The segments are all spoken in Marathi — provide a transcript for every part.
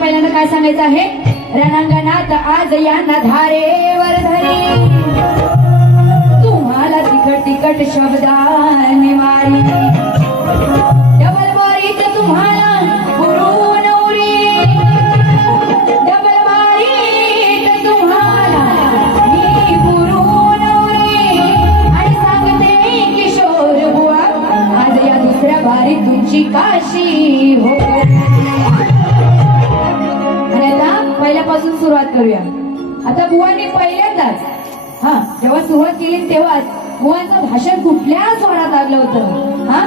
पहिल्यांदा काय सांगायचं आहे? रणांगणात आज यांना धारेवर धरी. तुम्हाला तिखट तिखट शब्दाने मारी. डबल बारीत तुम्हाला गुरु नवरी डबल बारीत तुम्हाला मी गुरु नवरी आणि सांगते किशोर बुवा आज या दुसऱ्या बारीत तुमची काशी हो. पहिल्यापासून सुरुवात करूया. आता बुवांनी पहिल्यांदाच हा जेव्हा सुरुवात केली तेव्हाच बुवांचं भाषण कुठल्या स्वरात लागलं होतं. हा?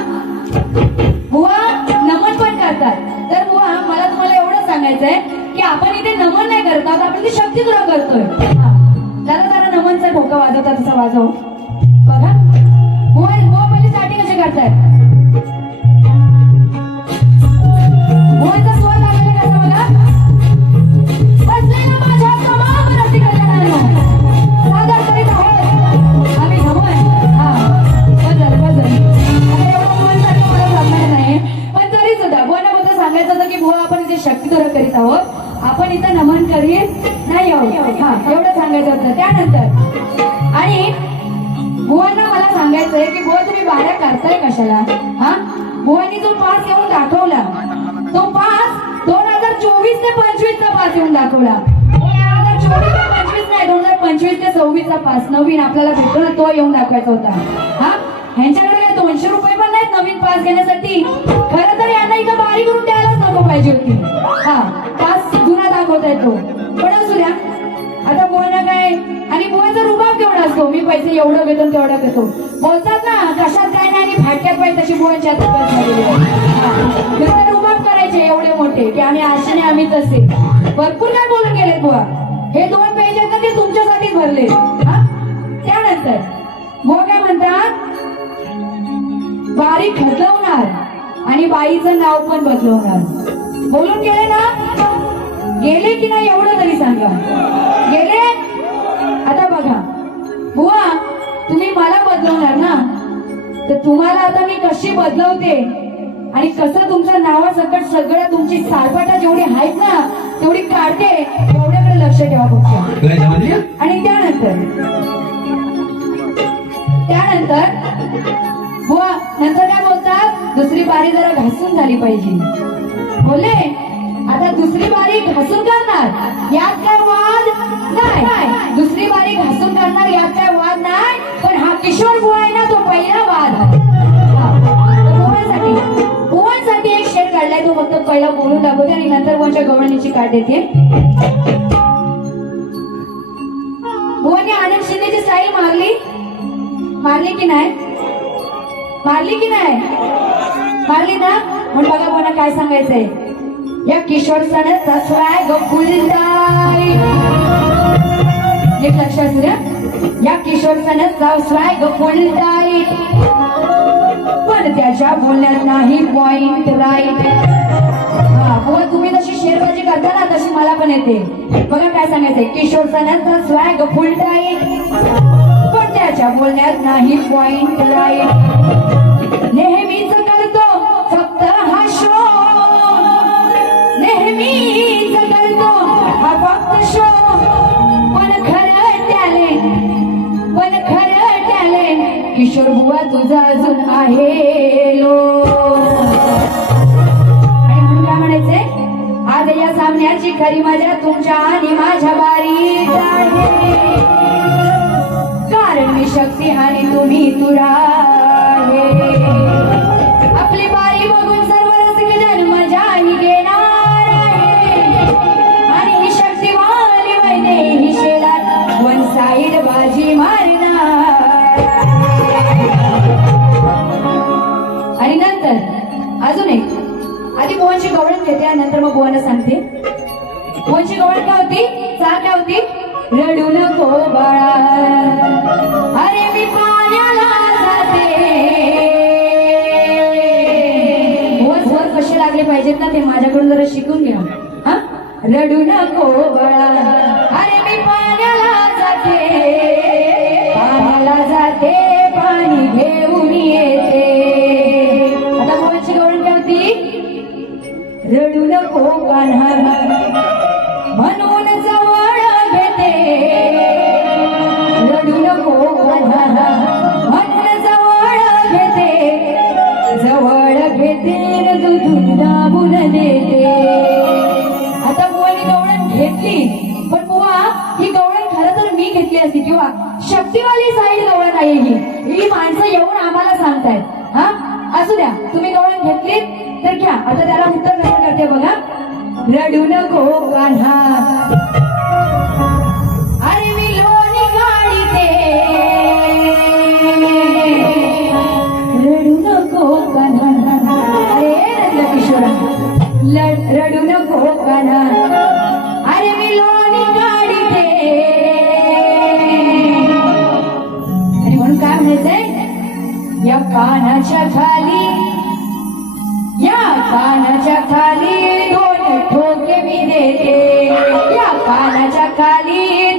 बुवा नमन पण करतात. तर बुवा मला तुम्हाला एवढं सांगायचंय की आपण इथे नमन नाही करत आता आपण ते शक्ती तुला करतोय. हा. जरा जरा नमनचा ठोका वाजवता तसा वाजव. होता. हा? ह्यांच्याकडे काय दोनशे रुपये पण नाहीत नवीन पास घेण्यासाठी? खरं तर यांना इथं बारी करून द्यायलाच नको पाहिजे होती. हा पास जुना दाखवता येतो. पण असू द्या. आता बोलणं काय? आणि बोलचा रुबाब केवढा असतो? मी पैसे एवढं घेतो तेवढं घेतो. बोलतात ना कशात काय नाही आणि फाटक्यात पाहिजे तशी बुवांची आता रुबाब करायचे एवढे मोठे? की आम्ही आशेने आम्ही तसे. भरपूर काय बोलून गेलेत बुवा. हे दोन पेज आहेत ना ते तुमच्यासाठीच भरले हा? त्यानंतर. बुवा काय म्हणतात? बारीक खतवणार आणि बाईचं नाव पण बदलवणार. बोलून गेले ना? गेले की नाही एवढं तरी सांगा. गेले? आता बघा. बुवा तुम्ही मला बदलवणार ना? तर तुम्हाला आता मी कशी बदलवते? आणि कसं तुमच्या नावासकट सगळं तुमची सालपाटा जेवढी आहेत ना तेवढी काढते एवढ्याकडे लक्ष ठेवा झालं. आणि त्यानंतर? त्यानंतर बुवा नंतर काय बोलतात दुसरी बारी जरा घासून झाली पाहिजे. बोले आता दुसरी बारी घासून करणार यात काय वाद नाही. दुसरी बारी घासून करणार यात काय वाद नाही. पण हा किशोर बुवा आहे ना तो पहिला वाद आहे. हा. एक शेर काढलाय तो फक्त पहिला बोलून दाखवते आणि नंतर बुवांच्या गवळणीची काढ देते. बुवाने आनंद शिंदेची स्टाईल मारली. मारली की नाही? मारली की नाही? मारली ना? म्हणून बघा मला काय सांगायचंय. या किशोर सण ससराय फुलदाई एक लक्षात असू द्या या किशोर सण ससराय फुलदाई पण त्याच्या बोलण्यात नाही पॉइंट राईट हा तुम्ही जशी शेरबाजी करता ना तशी मला पण येते. बघा काय सांगायचंय. किशोर सणाचा स्वॅग फुल टाईट त्याच्या बोलण्यात नाही पॉइंट राईट नेहमीच करतो फक्त हा शो नेहमीच करतो हा फक्त शो पण खरं टॅलेंट पण खरं टॅलेंट किशोर बुवा तुझा अजून आहे लो. आणि म्हणून काय म्हणायचे आज या सामन्याची खरी मजा तुमच्या आणि माझ्या बारी आहे. शक्ती आणि तुम्ही तुरा आपली बारी बघून सर्व रसिकजन मजाही घेणार आणि ही शक्तिवाली वैने ही शेलात वन साईड बाजी मारणार. आणि नंतर अजून एक. आधी मोहनची गवळण घेते आणि नंतर मग बुवाना सांगते. मोहनची गवळण काय होती? चाल काय होती? रडू नको बाळा अरे मी पाण्याला जाते. वर वर कसे लागले पाहिजेत ना ते माझ्याकडून जरा शिकून घ्या. हा? रडू नको बाळा अरे मी पाण्याला जाते. पाण्याला जाते पाणी घेऊन येते. आता मोहनची गवळण काय होती? रडू नको कान्हा घेतली असती शक्तिवाली साईड गवळण नाही ही. ही माणसं येऊन आम्हाला सांगतायत. हा? असू द्या. तुम्ही गवळण घेतलीत तर घ्या. आता त्याला उत्तर कसं करते बघा? रडू नको कान्हा अरे मी लोणी रडू नको कान्हा कानाच्या खाली या कानाच्या खाली दोन ठोके मी देते. या कानाच्या खाली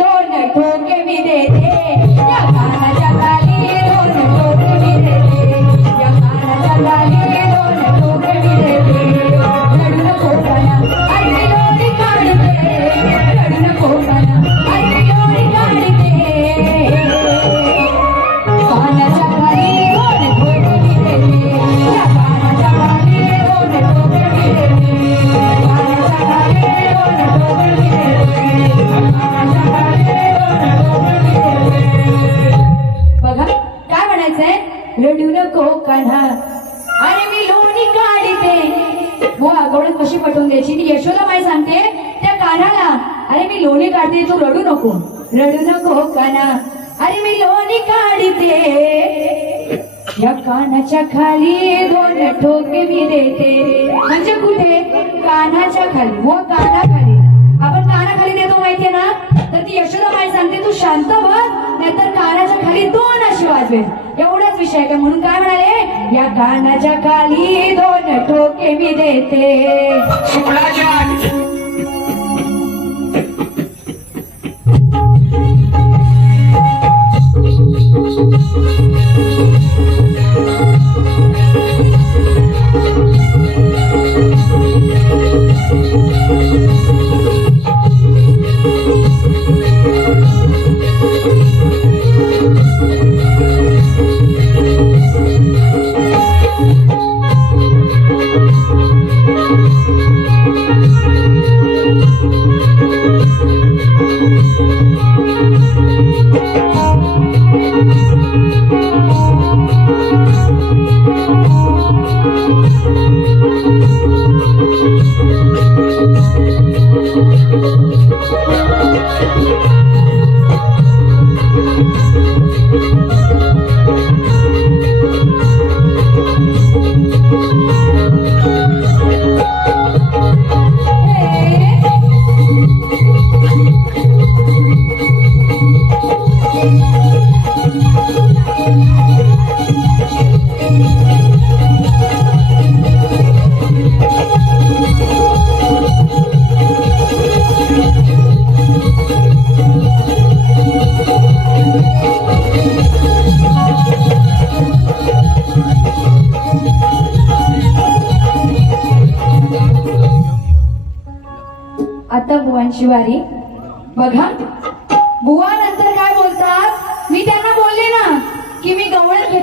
दोन एवढाच विषय का? म्हणून काय म्हणाले? या कानाच्या खाली दोन टोके मी देते. शुक्लाचार्य आता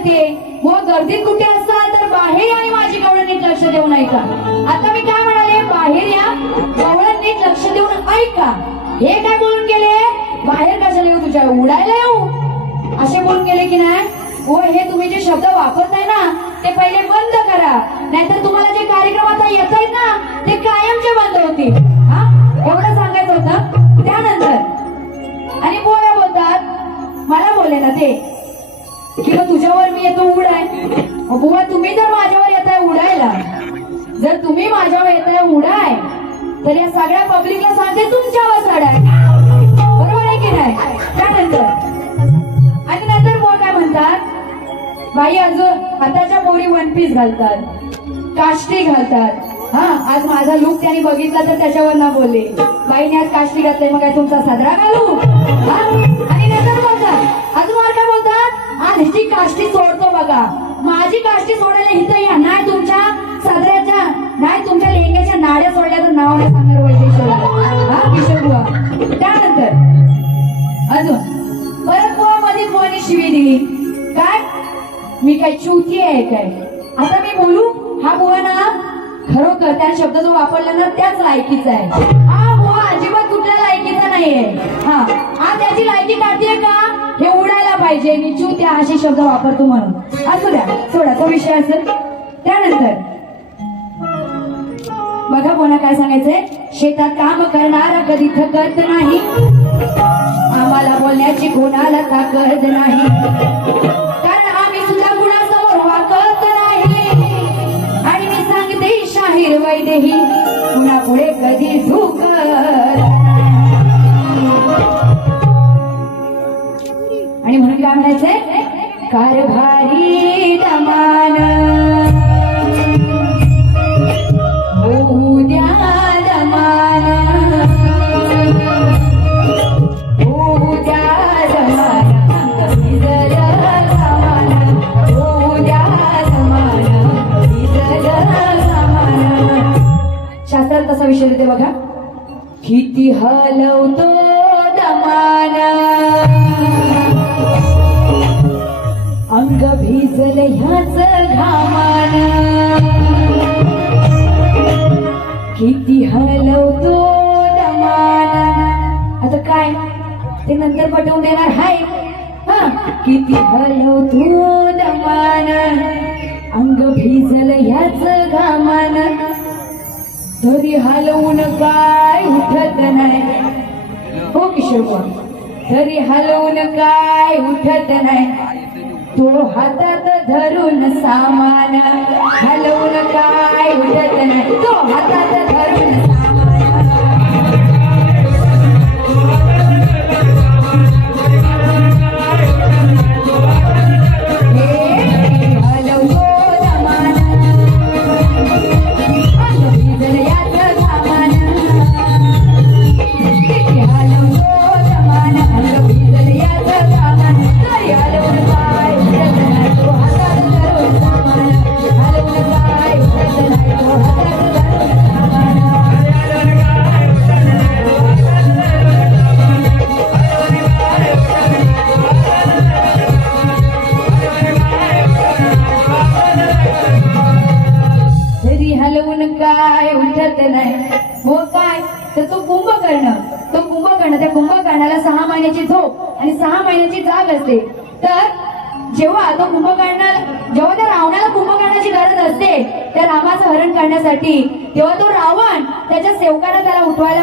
करते. व गर्दीत कुठे असाल तर बाहेर या आणि माझी गवळण नीट लक्ष देऊन ऐका. आता मी काय म्हणाले? बाहेर या गवळण नीट लक्ष देऊन ऐका. हे काय बोलून गेले? बाहेर कशाला येऊ हो तुझ्या? उडायला येऊ? असे बोलून गेले की नाही? व हे तुम्ही जे शब्द वापरताय ना ते पहिले बंद करा. नाहीतर तुम्हाला जे कार्यक्रम आता येत आहेत ना ते कायमचे बंद होतील. हा? एवढं सांगायचं होतं. त्यानंतर आणि बोया बोलतात मला बोलले ना ते की मग तुझ्यावर मी येतो उडाय बुवा तुम्ही जर माझ्यावर येताय उडायला जर तुम्ही माझ्यावर येताय उडाय तर या सगळ्या पब्लिकला सांगते तुमच्यावर चढाय बरोबर आहे की नाही? त्यानंतर. आणि नंतर बुवा काय म्हणतात? बाई अजून हाताच्या मोरी वन पीस घालतात. काष्टी घालतात. हा आज माझा लुक त्यांनी बघितला तर त्याच्यावर ना बोलले. बाईने आज काष्टी घातले मग काय तुमचा सदरा घालू? आणि माझी काष्टी सोडतो बघा. माझी काष्टी सोडायला इथं या नाही तुमच्या सदऱ्याच्या नाही तुमच्या लेंग्याच्या नाड्या सोडल्या तर नाव नाही सांगणार वैद्येश्वर त्यानंतर अजून परत मध्ये कोणी शिवी दिली? काय? मी काय चुकी आहे काय? आता मी बोलू? हा बुवा ना खरोखर त्या शब्द जो वापरला ना त्याच लायकीचा आहे. हा बुवा अजिबात कुठल्या लायकीचा नाहीये. हा हा त्याची लायकी काढते का? हे उडायला पाहिजे. मी चुत्या असे शब्द वापरतो म्हणून. असू द्या. सोडा. तो विषय असेल. त्यानंतर बघा कोणा काय सांगायचंय? शेतात काम करणारा कधी थकत नाही. आम्हाला बोलण्याची कोणाला ताकद नाही. कारण आम्ही सुद्धा कुणासमोर वाकत नाही. आणि मी सांगते शाहीर वैदेही कुणा पुढे कधी झुकत काय म्हणायचंय कारभारी दमान शास्त्रात कसा विषय देते बघा. किती हलवत भिजल ह्याच घामान. किती हलवतो दमान. आता काय? ते नंतर पटवून देणार हाय. किती हलवतो दमान. अंग भिजल ह्याच घामान. तरी हलवून काय उठत नाही. हो किशोर तरी हलवून काय उठत नाही. तो हातात धरून सामान हलवून काय उठत नाही. तो हातात धरून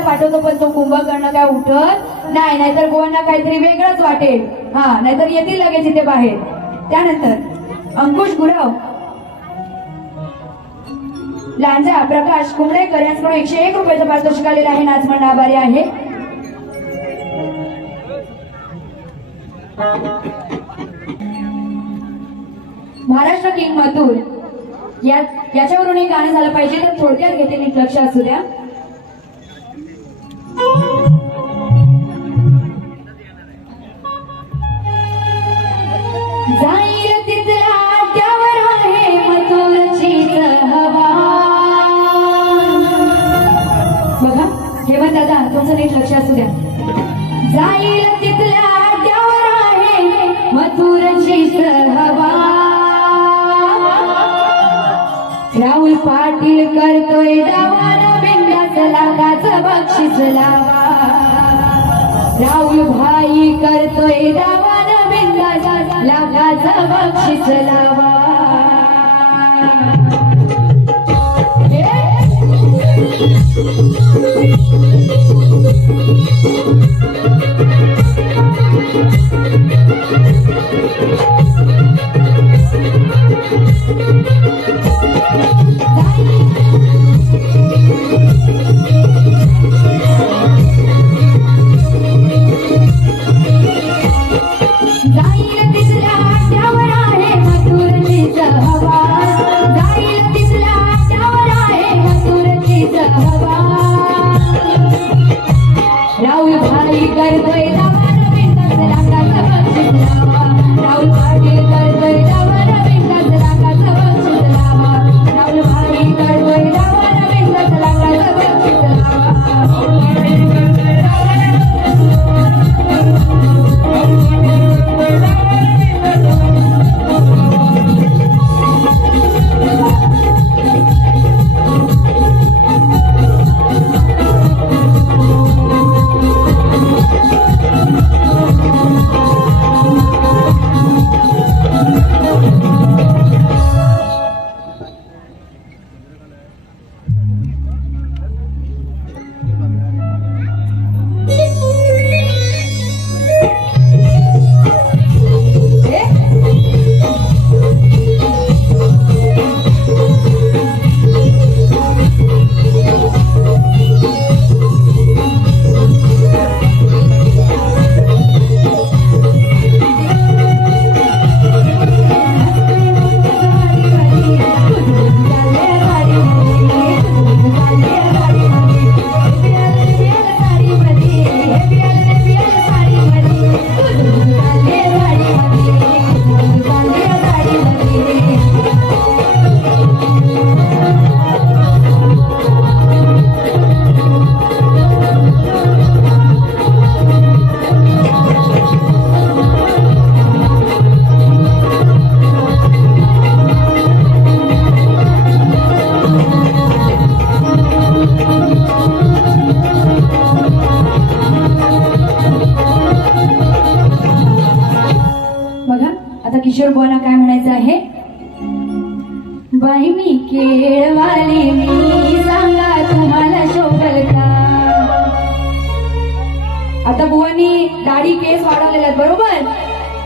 पाठवतो पण तो कुंभकर्ण काय उठत नाही. नाहीतर गोवांना काहीतरी वेगळंच वाटेल. हा नाहीतर येतील लगेच इथे बाहेर. त्यानंतर अंकुश गुरव. लांजा प्रकाश कुंभरेकर यांच्याकडून एकशे एक रुपयाचं पारितोषिक आलेलं आहे. नाचमंड आभारी आहे. महाराष्ट्र किंग मथुर. याच्यावरून हे गाणं झालं पाहिजे तर थोडक्यात घेते लक्ष असू द्या.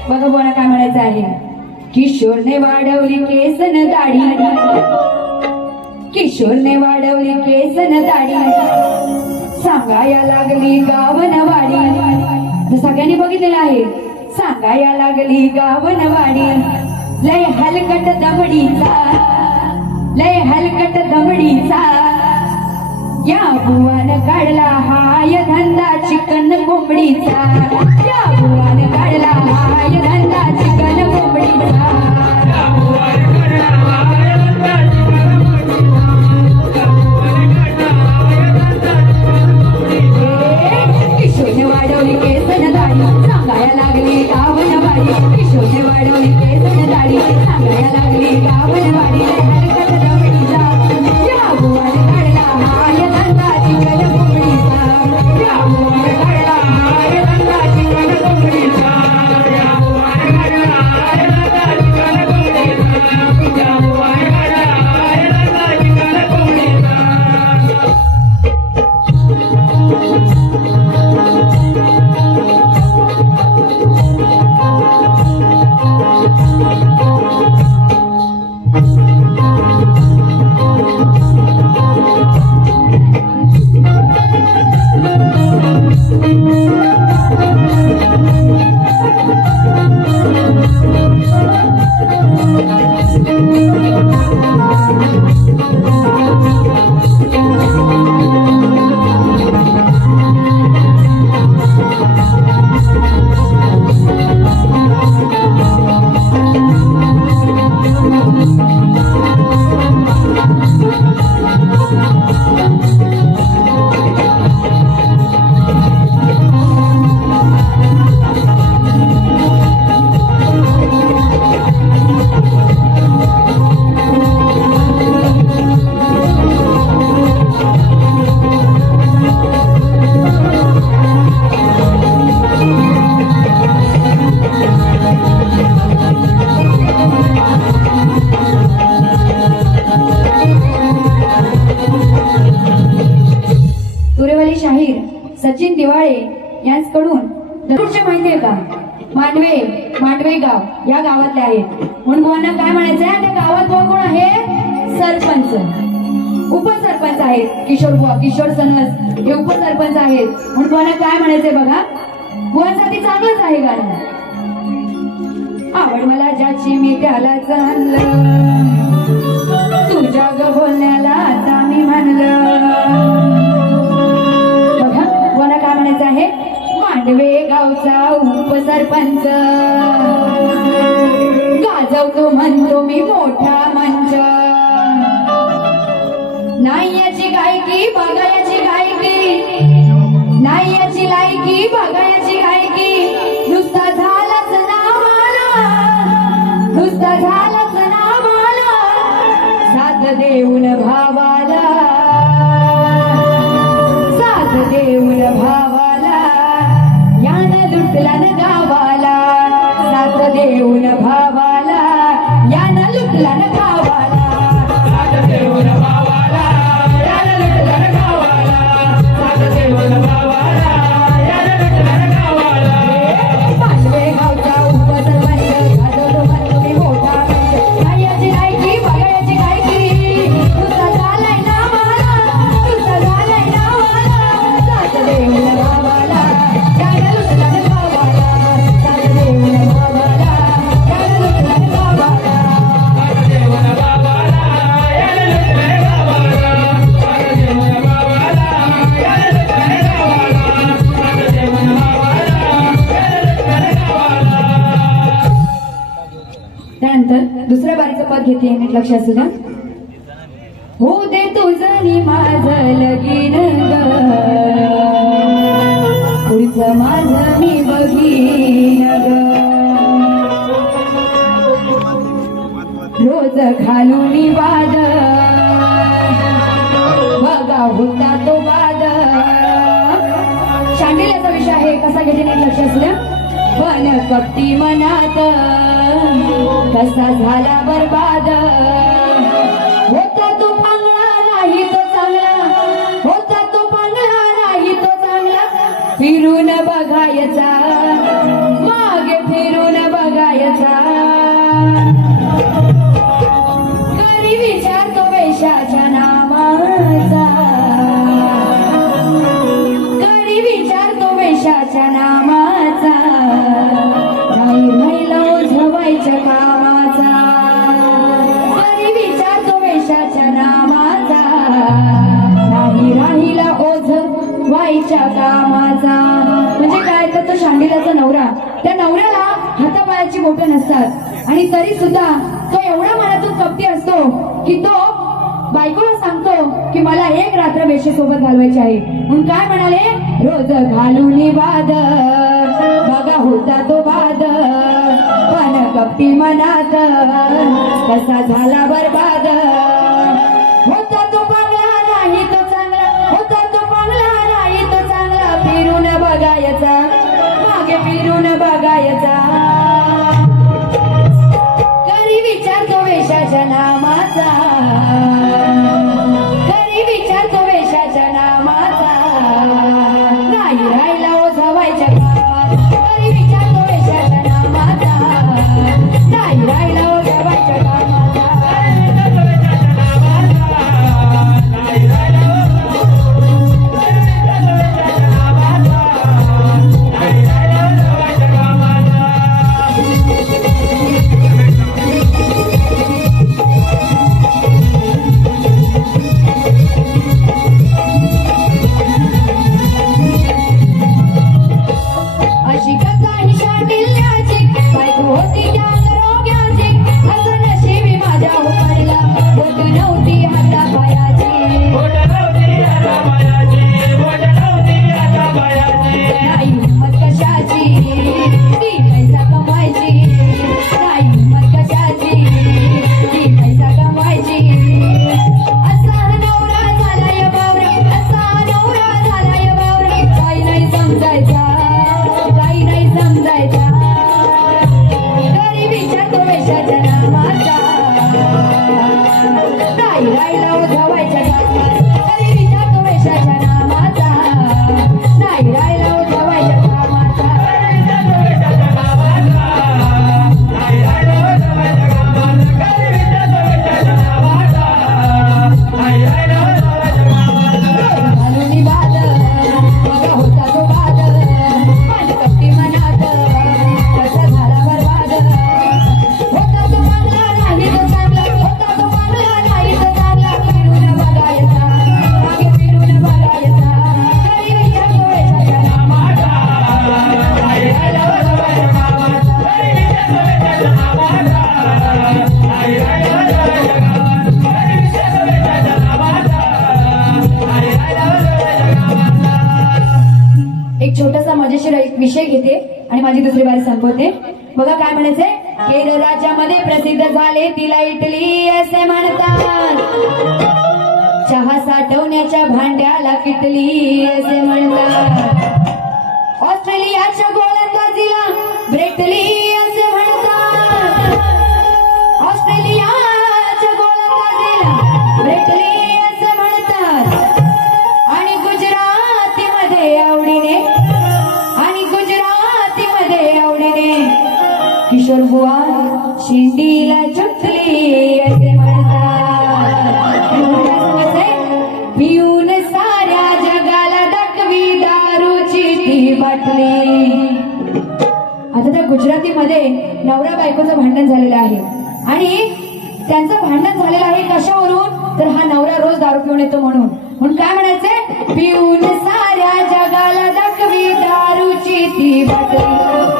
बघा बुवाना काय म्हणायचं आहे. किशोरने वाढवली केसन दाढी. किशोरने वाढवली केसन दाढी. सांगाया लागली गावनवाडी सगळ्यांनी बघितलेलं आहे. सांगाया लागली गावनवाडी लय हलकट दमडीचा. लय हलकट दमडीचा. या बुवान काढला हाय धंदा चिकन कोंबडीचा. या बुवान काढला हाय धंदा चिकन कोंबडीचा. किशोरने वाढवली केसन दाढी सांगाया लागली गावन वाडी किशोरने वाढवली केसन दाढी सांगायला लागली गावन वाडी हे उपसरपंच आहेत. म्हणून तुम्हाला काय म्हणायचंय बघा? बुवांसाठी चांगलंच आहे गाणं आवड मला ज्याची मी त्याला जाणलं तुझ्या ग बोलण्याला आता मी म्हणलं. बघा तुम्हाला काय म्हणायचं आहे? मांडवे गावचा उपसरपंच. गाजवतो म्हणतो मी मोठा मंच. नाही याची गायकी बघा याची नाही लायकी बघा गायकी नुसता झालाच नावाला नुसता झालाच नावाला साथ देऊन भावा पुढचं माझं मी बघीन रोज घालून वाद. बघा होता तो वाद. शांडिल्याचा विषय आहे कसा घेते नाही लक्ष असलं पण कपटी मनात कसा झाला बरबाद. फिरून बघायचा मागे फिरून बघायचा. करी विचार तो वेशाच्या नामाचा. करी विचार तो वेशाच्या नामाचा. काही महिला झवायच्या कामा कामाचा म्हणजे काय तर तो शांडिलाचा नवरा. त्या नवऱ्याला हातापायाची बोटं नसतात. आणि तरी सुद्धा तो एवढा मनातून कपटी असतो की तो बायकोला सांगतो की मला एक रात्र वेशेसोबत घालवायची आहे. म्हणून काय म्हणाले? रोज घालून वाद बघा होता तो वाद पण कपटी मनात. कसा झाला बरबाद. बघायचा. मागे फिरून बघायचा. करी विचारतो वेशाच्या नामा आणि माझी दुसरी बारी संपवते. बघा काय म्हणायचंय? केरळ राज्यामध्ये प्रसिद्ध झाले तिला इटली असे म्हणतात. चहा साठवण्याच्या भांड्याला किटली असे म्हणतात. ऑस्ट्रेलियाच्या गोलंदाजीला ब्रेटली असे म्हणतात. ऑस्ट्रेलिया किशोर बुवा शिंडीला चुकली असे म्हणतात. पिऊन साऱ्या जगाला दाखवी दारूची ती बाटली. आता त्या गुजरातीमध्ये नवरा बायकोचं भांडण झालेलं आहे. आणि त्यांचं भांडण झालेलं आहे कशावरून? तर हा नवरा रोज दारू पिऊन येतो म्हणून. म्हणून काय म्हणायचंय? पिऊन साऱ्या जगाला दाखवी दारूची ती बाटली.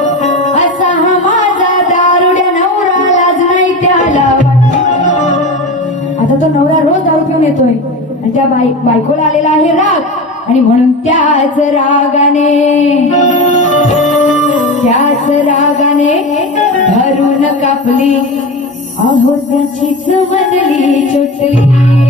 त्या बाई बायकोला आलेला आहे राग. आणि म्हणून त्याच रागाने त्याच रागाने धरून कापली. अहो त्याची मधली चुटली.